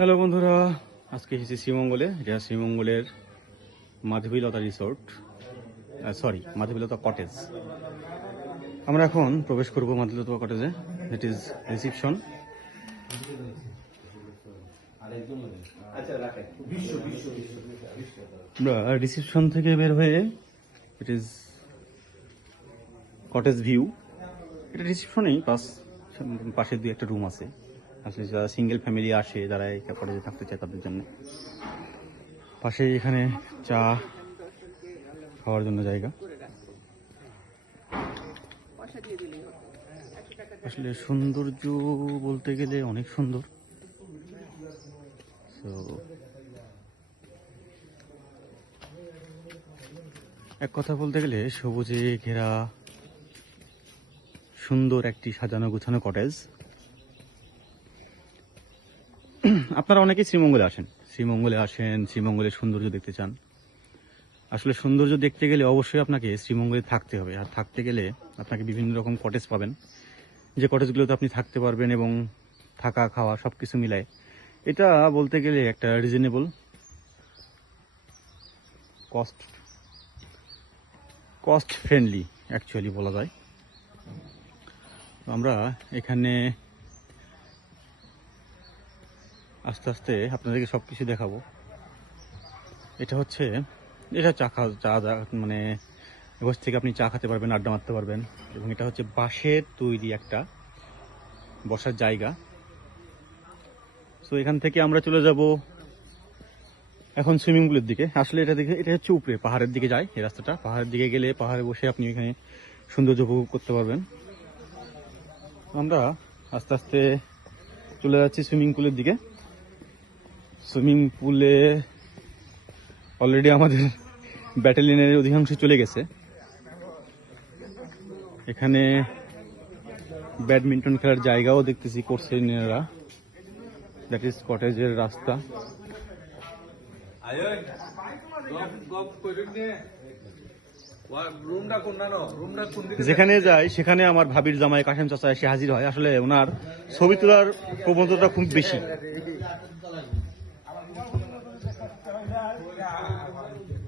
Hello বন্ধুরা, আজকে এসেছি শ্রীমঙ্গলে। এটা শ্রীমঙ্গলের Madhabilata resort sorry Madhabilata cottage. আমরা এখন প্রবেশ করব মাধবীলতা কটেজে। ইট ইজ রিসিপশন রিসিপশন থেকে বের হয়ে ইট ইজ কটেজ ভিউ এটা রিসিপশনেই পাশে দুই একটা রুম আছে। আসলে যারা সিঙ্গেল ফ্যামিলি আসে, যারা এই কটেজে থাকতে চায় তাদের জন্য। পাশে এখানে চা খাওয়ার জন্য জায়গা। আসলে সৌন্দর্য বলতে গেলে অনেক সুন্দর। তো এক কথা বলতে গেলে সবুজে ঘেরা সুন্দর একটি সাজানো গুছানো কটেজ আপনারা অনেকেই শ্রীমঙ্গলে আসেন। শ্রীমঙ্গলে আসেন, শ্রীমঙ্গলের সৌন্দর্য দেখতে চান। আসলে সৌন্দর্য দেখতে গেলে অবশ্যই আপনাকে শ্রীমঙ্গলে থাকতে হবে। আর থাকতে গেলে আপনাকে বিভিন্ন রকম কটেজ পাবেন। যে কটেজগুলোতে আপনি থাকতে পারবেন এবং থাকা, খাওয়া সব কিছু মিলায়। এটা বলতে গেলে একটা reasonable cost cost friendly actually বলা যায়। আমরা এখানে আস্তে আস্তে আপনাদেরকে সব কিছু দেখাবো। এটা হচ্ছে, এটা চা খা, চা মানে বসে থেকে আপনি চা খেতে পারবেন, আড্ডা মারতে পারবেন এবং এটা হচ্ছে বাঁশের তৈরি একটা বসার জায়গা। সো এখান থেকে আমরা চলে যাব এখন সুইমিং পুলের দিকে। আসলে এটা দেখে, এটা হচ্ছে উপরে, পাহাড়ের দিকে যায় এই রাস্তাটা। পাহাড়ের দিকে গেলে পাহাড়ে বসে আপনি এখানে সৌন্দর্য উপভোগ করতে পারবেন। আমরা আস্তে আস্তে চলে যাচ্ছি সুইমিং পুলের দিকে। সুইমিং পুলে অলরেডি আমাদের ব্যাটালিয়নের অধিকাংশ চলে গেছে। এখানে ব্যাডমিন্টন খেলার জায়গাও দেখতেছি করছে এনারা দ্যাট ইজ কটেজের রাস্তা। যেখানে যাই, সেখানে আমার ভাবির জামাই কাশেম চাচা এসে হাজির হয়। আসলে ওনার ছবি তোলার প্রবণতাটা খুব বেশি।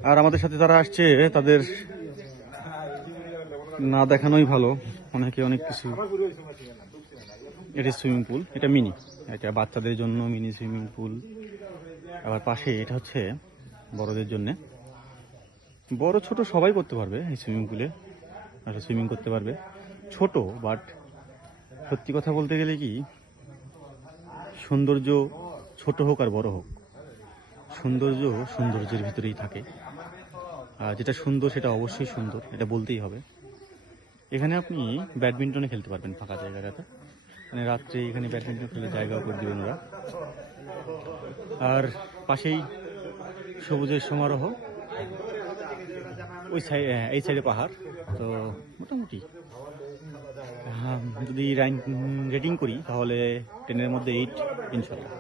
আর আমাদের সাথে যারা আসছে, তাদের না দেখানোই ভালো। অনেকে অনেক কিছু। এটি সুইমিং পুল, এটা মিনি। এটা বাচ্চাদের জন্য মিনি সুইমিং পুল। আবার পাশে এটা হচ্ছে বড়দের জন্য। বড়, ছোট সবাই করতে পারবে এই সুইমিং পুলে। আসলে সুইমিং করতে পারবে। ছোট, বাট সত্যি কথা বলতে গেলে কি, সৌন্দর্য ছোট হোক আর বড় হোক। সৌন্দর্য সৌন্দর্যের ভিতরেই থাকে। আর যেটা সুন্দর, সেটা অবশ্যই সুন্দর, এটা বলতেই হবে। এখানে আপনি ব্যাডমিন্টনে খেলতে পারবেন ফাঁকা জায়গাটাতে। মানে রাত্রে এখানে ব্যাডমিন্টন খেলে জায়গাও করে দেবেন ওরা। আর পাশেই সবুজের সমারোহ। ওই সাইড এই সাইডে পাহাড়। তো মোটামুটি। যদি র্যাঙ্ক রেটিং করি, তাহলে টেনের মধ্যে এইট ইনশাল্লাহ।